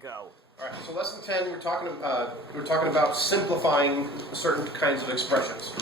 go. All right, so lesson 10, we're talking about simplifying certain kinds of expressions.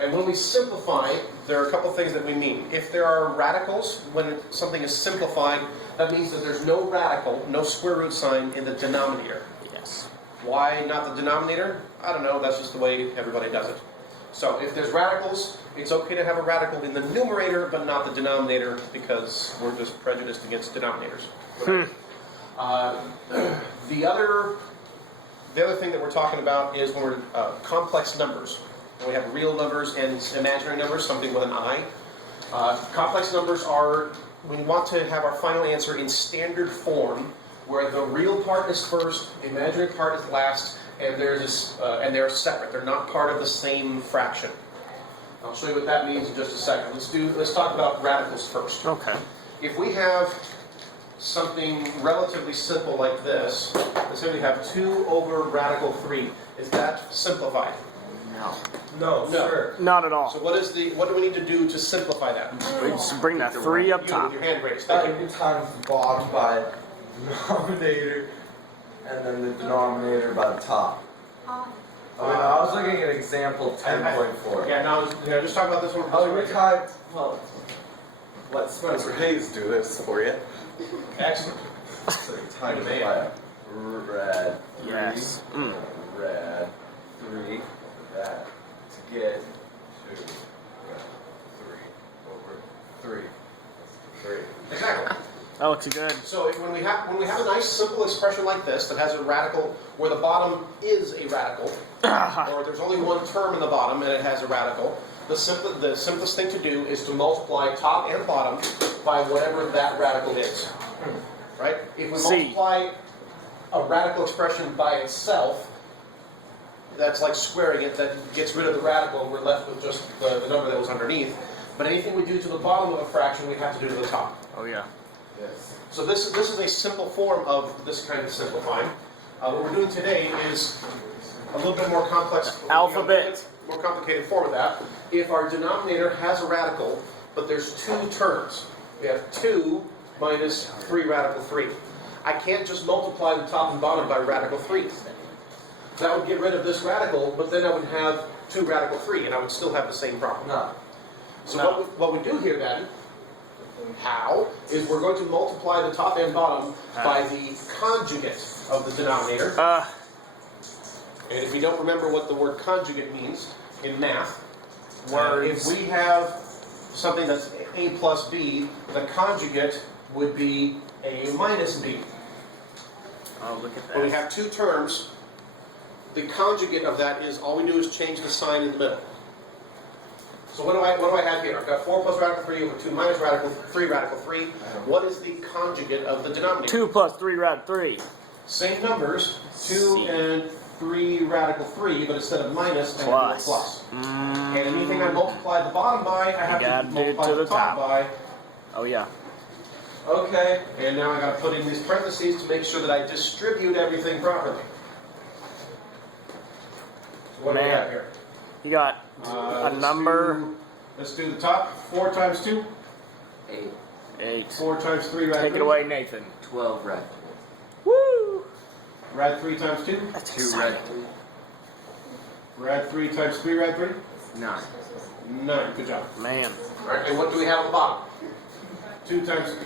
And when we simplify, there are a couple things that we mean. If there are radicals, when something is simplified, that means that there's no radical, no square root sign in the denominator. Yes. Why not the denominator? I don't know, that's just the way everybody does it. So if there's radicals, it's okay to have a radical in the numerator, but not the denominator, because we're just prejudiced against denominators. The other thing that we're talking about is when we're complex numbers. And we have real numbers and imaginary numbers, something with an I. Complex numbers are, we want to have our final answer in standard form, where the real part is first, the imaginary part is last, and and they're separate. They're not part of the same fraction. I'll show you what that means in just a second. Let's talk about radicals first. Okay. If we have something relatively simple like this, let's say we have 2 over radical 3. Is that simplified? No, sure. Not at all. So what do we need to do to simplify that? Just bring that 3 up You top. with your hand raised. Thank you. You times the bottom by the denominator, and then the denominator by the top. I was looking at example 10.4. Yeah, no, just talk about this one. We times, well, let Spencer Hayes do this for you. Excellent. So you times it by rad 3, Yes. rad 3, that to get to 3 over 3. 3. Exactly. That looks good. So when we have a nice simple expression like this that has a radical where the bottom is a radical, or there's only one term in the bottom and it has a radical, the simplest thing to do is to multiply top and bottom by whatever that radical is. Right? If we multiply a radical expression by itself, that's like squaring it, that gets rid of the radical and we're left with just the number that was underneath. But anything we do to the bottom of a fraction, we have to do to the top. Oh yeah. Yes. So this is a simple form of this kind of simplifying. What we're doing today is a little bit more complex. Alphabet. More complicated form of that. If our denominator has a radical, but there's 2 terms. We have 2 minus 3 radical 3. I can't just multiply the top and bottom by radical 3. That would get rid of this radical, but then I would have 2 radical 3, and I would still have the same problem. No. So what we do here then, how, is we're going to multiply the top and bottom by the conjugate of the denominator. And if you don't remember what the word conjugate means in math, if we have something that's a plus b, the conjugate would be a minus b. Oh, look at that. When we have 2 terms, the conjugate of that is, all we do is change the sign in the middle. So what do I have here? I've got 4 plus radical 3 over 2 minus radical 3 radical 3. What is the conjugate of the denominator? 2 plus 3 rad 3. Same numbers, 2 and 3 radical 3, but instead of minus, I have a plus. And anything I multiply the bottom by, I have to multiply the top by. Oh yeah. Okay. And now I got to put in these parentheses to make sure that I distribute everything properly. So what do we have here? You got a number. Let's do the top. 4 times 2. 8. 4 times 3 rad 3. Take it away, Nathan. 12 rad. Woo! Rad 3 times 2. That's 2 exciting. rad 3. Rad 3 times 3 rad 3. 9. 9. Good job. Man. Alright, and what do we have at the bottom? 2 times...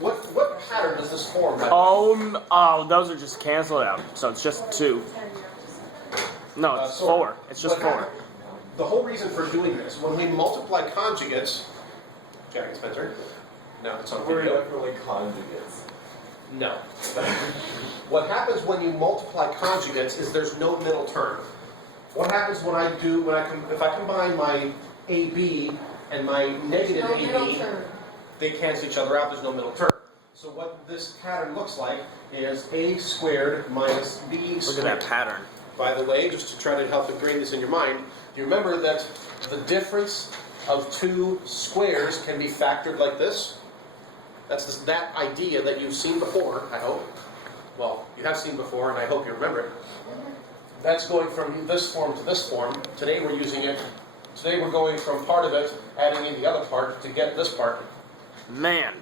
What pattern does this form? Oh, those are just canceled out. So it's just 2. No, it's 4. It's just 4. The whole reason for doing this, when we multiply conjugates... Jack and Spencer. No, it's on We're video. definitely conjugates. No. What happens when you multiply conjugates is there's no middle term. What happens when if I combine my AB and my negative AB, they cancel each other out, there's no middle term. So what this pattern looks like is A squared minus B squared. Look at that pattern. By the way, just to try to help ingrain this in your mind, you remember that the difference of 2 squares can be factored like this? That's that idea that you've seen before, I hope. Well, you have seen before, and I hope you remember it. That's going from this form to this form. Today we're using it. Today we're going from part of it, adding in the other part to get this part. Man.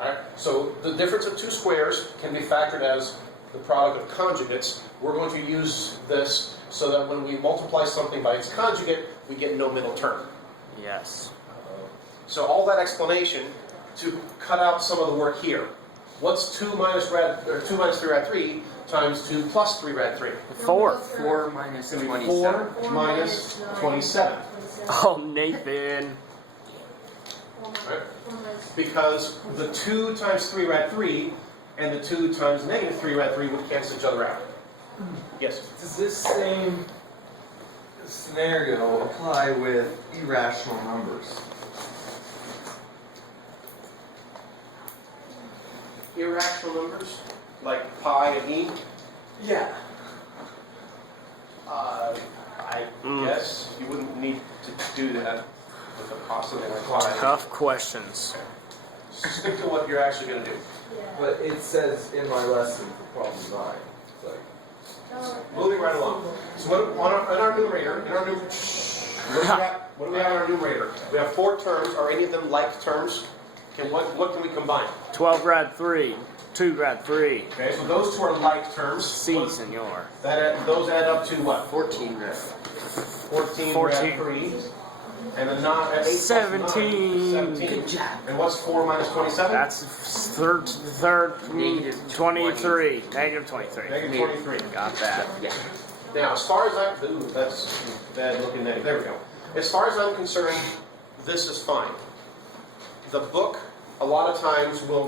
Alright, so the difference of 2 squares can be factored as the product of conjugates, we're going to use this so that when we multiply something by its conjugate, we get no middle term. Yes. So all that explanation to cut out some of the work here. What's 2 minus 3 rad 3 times 2 plus 3 rad 3? 4. 4 minus It's going to be 27. 4 minus 27. Oh, Nathan. Right? Because the 2 times 3 rad 3 and the 2 times negative 3 rad 3 would cancel each other out. Yes? Does this same scenario apply with irrational numbers? Irrational numbers, like pi and e, Yeah. I guess you wouldn't need to do that with a constant like pi. Tough questions. Stick to what you're actually going to do. But it says in my lesson for problem 9. It's like, Moving right along. So in our numerator, what do we have in our numerator? We have 4 terms. Are any of them like terms? What can we combine? 12 rad 3. 2 rad 3. Okay, so those 2 are like terms. C, senor. Those add up to what? 14 rad. 14 14. rad 3. And then not at 8 plus 9, 17. 17. Good job. And what's 4 minus 27? That's Negative 23. Negative 23. Negative 23. Got that. Yeah. Now, as far as that's bad looking negative. There we go. As far as I'm concerned, this is fine. The book, a lot of times, will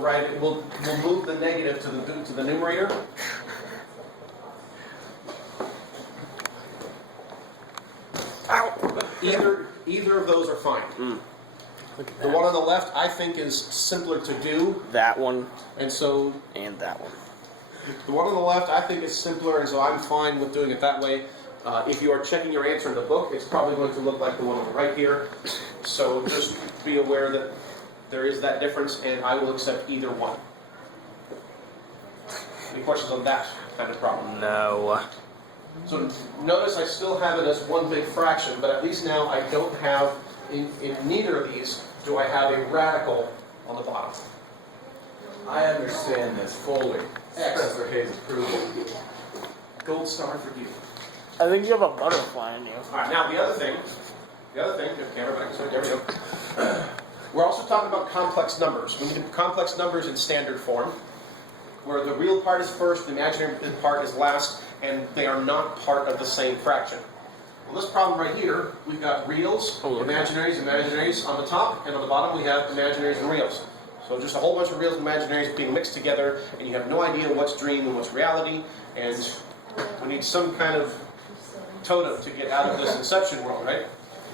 move the negative to the numerator. But either of those are fine. Look at The that. one on the left, I think, is simpler to do, That one and so and that one. the one on the left, I think, is simpler, and so I'm fine with doing it that way. If you are checking your answer in the book, it's probably going to look like the one on the right here. So just be aware that there is that difference, and I will accept either one. Any questions on that kind of problem? No. So notice I still have it as one big fraction, but at least now I don't have, in neither of these, do I have a radical on the bottom. I understand this fully. Excellent. Professor Hayes' approval. Gold star for you. I think you have a butterfly in you. All right, now the other thing, the camera back, so there we go. We're also talking about complex numbers. We need complex numbers in standard form, where the real part is first, the imaginary part is last, and they are not part of the same fraction. Well, this problem right here, we've got reals, imaginaries on the top, and on the bottom we have imaginaries and reals. So just a whole bunch of reals and imaginaries being mixed together, and you have no idea what's dream and what's reality, and we need some kind of totem to get out of this inception world, right?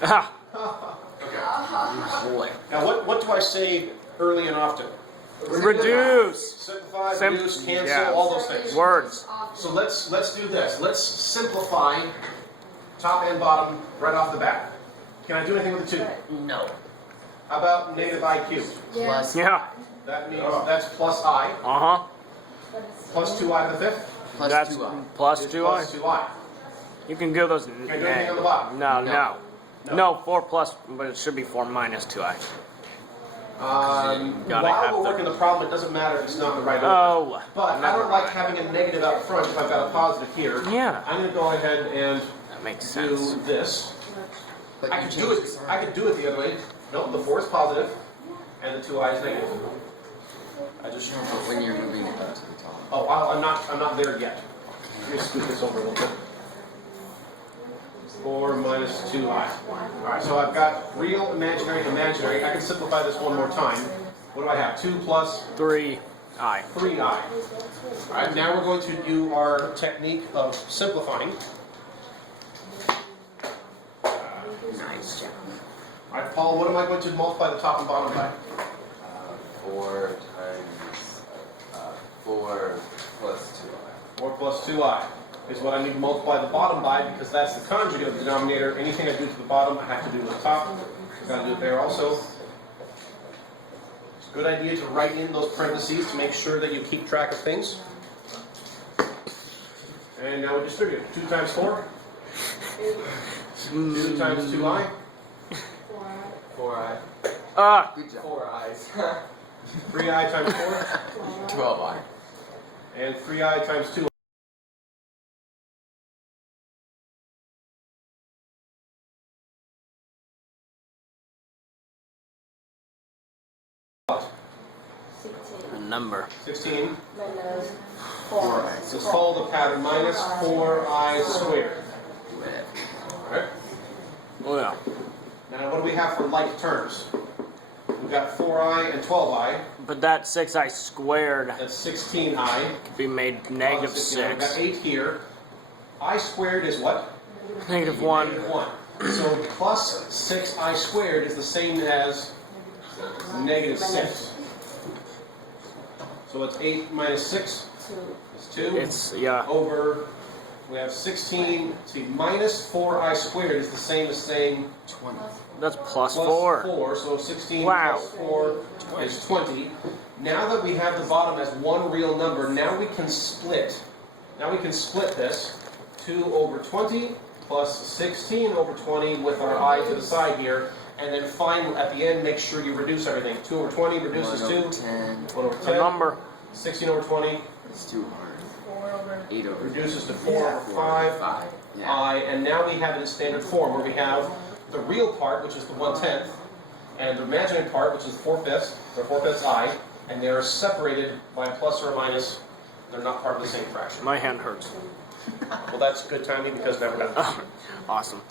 Ah, Okay. Boy. Now, what do I say early and often? reduce. Simplify, Sim- reduce, cancel, yeah. all those things. Words. So let's do this. Let's simplify top and bottom right off the bat. Can I do anything with the 2? No. How about negative I cubed? Plus, Yeah. That means that's plus I, Uh-huh. plus 2I to the 5th, plus That's 2i. plus is 2i. plus 2I. You can give those. Can I do anything on the bottom? No, no. No. No, 4 plus, but it should be 4 minus 2i. Gotta have While we're the- working the problem, it doesn't matter if it's not in the right order. Oh. But I don't like having a negative out front if I've got a positive here. Yeah. I'm going to go ahead and That makes do sense. this. But I you could do it. changed the I could do it the other way. No, the 4 is positive, and the 2I is negative. I just. sign. But when you're moving it up to the top. Oh, I'm not there yet. Let me scoot this over a little bit. 4 minus 2I. All right, so I've got real, imaginary, imaginary. I can simplify this one more time. What do I have? 2 plus 3i. 3I. All right, now we're going to do our technique of simplifying. Nice job. All right, Paul, what am I going to multiply the top and bottom by? 4 times 4 plus 2i. 4 plus 2I is what I need to multiply the bottom by because that's the conjugate of the denominator. Anything I do to the bottom, I have to do to the top. Got to do it there also. It's a good idea to write in those parentheses to make sure that you keep track of things. And now we distribute. 2 times 4. 2 times 2I. 4i. Ah. Good job. 4 i's. 3I times 4. 12i. And 3i times 2. A number. 16. minus 4i. So follow the pattern, minus 4i squared. Alright? Oh yeah. Now what do we have for like terms? We've got 4i and 12i. But that 6i squared That's 16i. could be made negative We've got 6. 8 here. I squared is what? Negative 1. Negative 1. So plus 6i squared is the same as negative 6. So it's 8 minus 6 is 2. It's, yeah. Over, we have 16. See, minus 4i squared is the same as saying 20. That's plus plus 4. 4. So 16 Wow. plus 4 is 20. Now that we have the bottom as one real number, now we can split. Now we can split this. 2 over 20 plus 16 over 20 with our I to the side here. And then finally, at the end, make sure you reduce everything. 2 over 20 reduces 1 2. over 10. 1 over The 10. number. 16 over 20 It's too hard. 8 over reduces to 4 over 5. 5. Yeah. I, and now we have it in standard form where we have the real part, which is the 1/10, and the imaginary part, which is 4/5, or 4/5 I, and they are separated by a plus or a minus. They're not part of the same fraction. My hand hurts. Well, that's good timing because never got Awesome.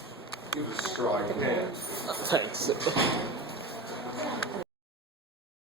You destroyed your hand. Thanks.